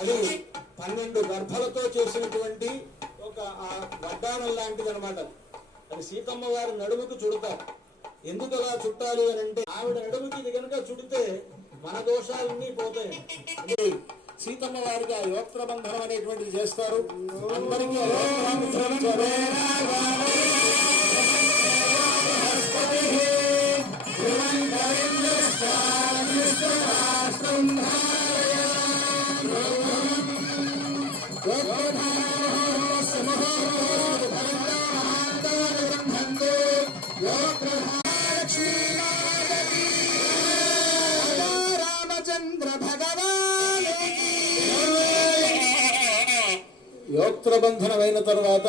అది 12 గర్భలతో చేసినటువంటి ఒక వడ్డానం లాంటిది అనమాట. అది సీతమ్మ వారి నడుముకు చుడతారు. ఎందుకు అలా చుట్టాలి అని అంటే ఆవిడ నడుముకి ఇది కనుక చుడితే మన దోషాలన్నీ పోతాయి. సీతమ్మ వారికి ఆ యోక్త్ర బంధనం అనేటువంటిది చేస్తారు. అందరికీ యోక్త్ర బంధనమైన తర్వాత